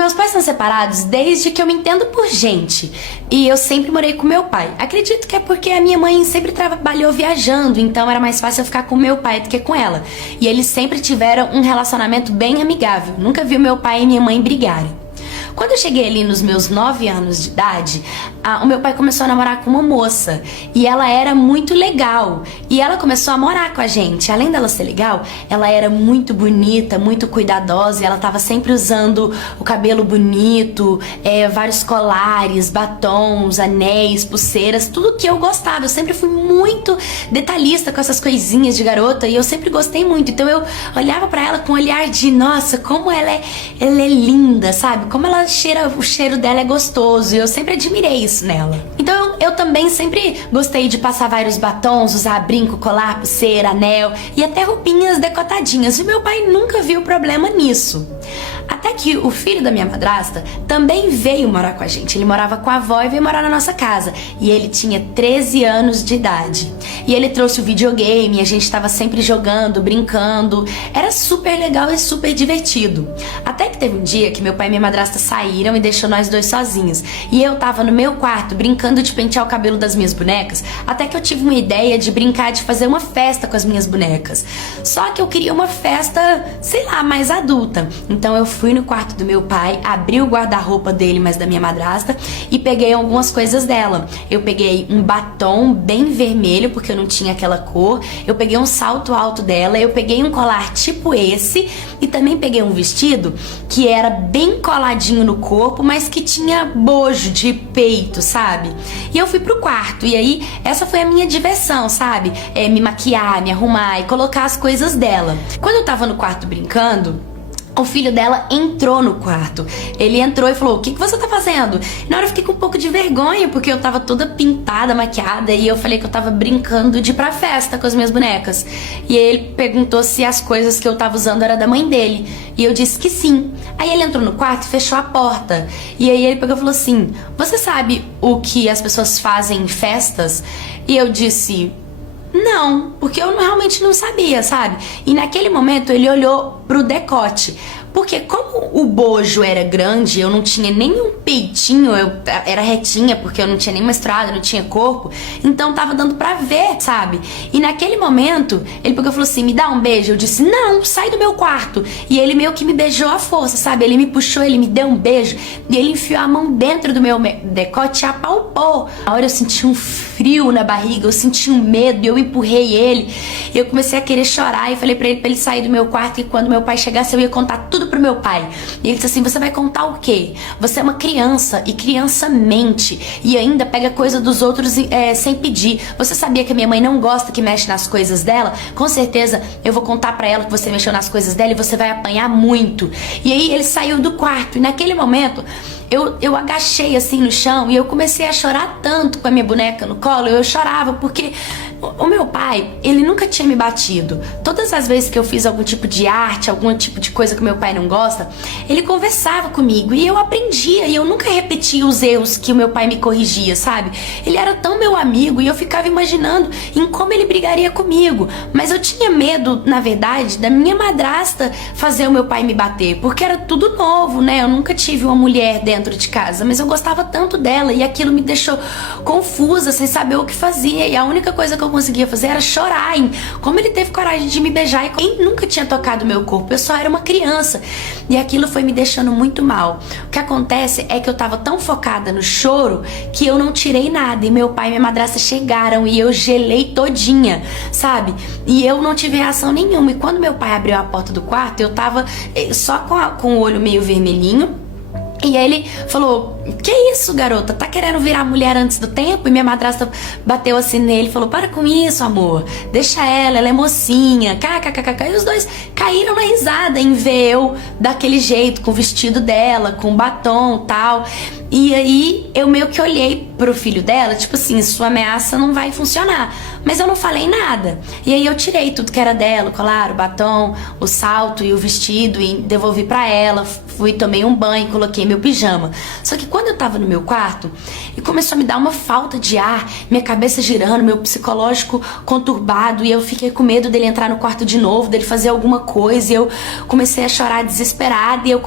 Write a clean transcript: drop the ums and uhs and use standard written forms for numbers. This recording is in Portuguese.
meus pais são separados desde que eu me entendo por gente. E eu sempre morei com meu pai. Acredito que é porque a minha mãe sempre trabalhou viajando, então era mais fácil eu ficar com meu pai do que com ela. E eles sempre tiveram um relacionamento bem amigável. Nunca vi meu pai e minha mãe brigarem. Quando eu cheguei ali nos meus 9 anos de idade, o meu pai começou a namorar com uma moça. E ela era muito legal. E ela começou a morar com a gente. Além dela ser legal, ela era muito bonita, muito cuidadosa. E ela tava sempre usando o cabelo bonito, vários colares, batons, anéis, pulseiras, tudo que eu gostava. Eu sempre fui muito detalhista com essas coisinhas de garota. E eu sempre gostei muito. Então eu olhava pra ela com um olhar de, nossa, como ela é linda, sabe? Como ela o cheiro dela é gostoso, e eu sempre admirei isso nela. Então eu também sempre gostei de passar vários batons, usar brinco, colar, pulseira, anel e até roupinhas decotadinhas, e meu pai nunca viu problema nisso. Até que o filho da minha madrasta também veio morar com a gente. Ele morava com a avó e veio morar na nossa casa. E ele tinha 13 anos de idade. E ele trouxe o videogame, a gente estava sempre jogando, brincando. Era super legal e super divertido. Até que teve um dia que meu pai e minha madrasta saíram e deixou nós dois sozinhos. E eu tava no meu quarto brincando de pentear o cabelo das minhas bonecas. Até que eu tive uma ideia de brincar de fazer uma festa com as minhas bonecas. Só que eu queria uma festa, sei lá, mais adulta. Então eu fui no quarto do meu pai, abri o guarda-roupa dele, mas da minha madrasta, e peguei algumas coisas dela. Eu peguei um batom bem vermelho, porque eu não tinha aquela cor. Eu peguei um salto alto dela, eu peguei um colar tipo esse, e também peguei um vestido que era bem coladinho no corpo, mas que tinha bojo de peito, sabe? E eu fui pro quarto, e aí essa foi a minha diversão, sabe? Me maquiar, me arrumar e colocar as coisas dela. Quando eu tava no quarto brincando, o filho dela entrou no quarto. Ele entrou e falou: o que você tá fazendo? Na hora eu fiquei com um pouco de vergonha, porque eu tava toda pintada, maquiada, e eu falei que eu tava brincando de ir pra festa com as minhas bonecas. E aí ele perguntou se as coisas que eu tava usando era da mãe dele, e eu disse que sim. Aí ele entrou no quarto e fechou a porta. E aí ele pegou e falou assim: você sabe o que as pessoas fazem em festas? E eu disse: não, porque eu realmente não sabia, sabe? E naquele momento ele olhou pro decote. Porque como o bojo era grande, eu não tinha nenhum peitinho, eu era retinha, porque eu não tinha nenhuma estrada, não tinha corpo, então tava dando pra ver, sabe? E naquele momento, ele pegou e falou assim: me dá um beijo. Eu disse: não, sai do meu quarto. E ele meio que me beijou à força, sabe? Ele me puxou, ele me deu um beijo, e ele enfiou a mão dentro do meu decote e apalpou. Na hora eu senti um frio na barriga, eu senti um medo, e eu empurrei ele, e eu comecei a querer chorar, e falei pra ele sair do meu quarto, e quando meu pai chegasse eu ia contar tudo pro meu pai. E ele disse assim: você vai contar o quê? Você é uma criança, e criança mente, e ainda pega coisa dos outros sem pedir. Você sabia que a minha mãe não gosta que mexe nas coisas dela? Com certeza eu vou contar pra ela que você mexeu nas coisas dela, e você vai apanhar muito. E aí ele saiu do quarto, e naquele momento eu agachei assim no chão, e eu comecei a chorar tanto com a minha boneca no colo. Eu chorava porque o meu pai, ele nunca tinha me batido. Todas as vezes que eu fiz algum tipo de arte, algum tipo de coisa que meu pai não gosta, ele conversava comigo e eu aprendia, e eu nunca repetia os erros que o meu pai me corrigia, sabe? Ele era tão meu amigo, e eu ficava imaginando em como ele brigaria comigo. Mas eu tinha medo, na verdade, da minha madrasta fazer o meu pai me bater, porque era tudo novo, né? Eu nunca tive uma mulher dentro de casa, mas eu gostava tanto dela, e aquilo me deixou confusa, sem saber o que fazia, e a única coisa que eu conseguia fazer era chorar em como ele teve coragem de me beijar, e quem nunca tinha tocado meu corpo, eu só era uma criança, e aquilo foi me deixando muito mal. O que acontece é que eu tava tão focada no choro que eu não tirei nada, e meu pai e minha madrasta chegaram, e eu gelei todinha, sabe? E eu não tive reação nenhuma, e quando meu pai abriu a porta do quarto, eu tava só com o olho meio vermelhinho. E aí ele falou: que isso, garota? Tá querendo virar mulher antes do tempo? E minha madrasta bateu assim nele e falou: para com isso, amor. Deixa ela é mocinha. KKKK. E os dois caíram na risada em ver eu daquele jeito, com o vestido dela, com o batom e tal. E aí eu meio que olhei pro filho dela, tipo assim: sua ameaça não vai funcionar. Mas eu não falei nada. E aí eu tirei tudo que era dela, o colar, o batom, o salto e o vestido, e devolvi pra ela. Fui, tomei um banho, coloquei meu pijama. Só que quando eu tava no meu quarto, e começou a me dar uma falta de ar, minha cabeça girando, meu psicológico conturbado, e eu fiquei com medo dele entrar no quarto de novo, dele fazer alguma coisa, e eu comecei a chorar desesperada, e eu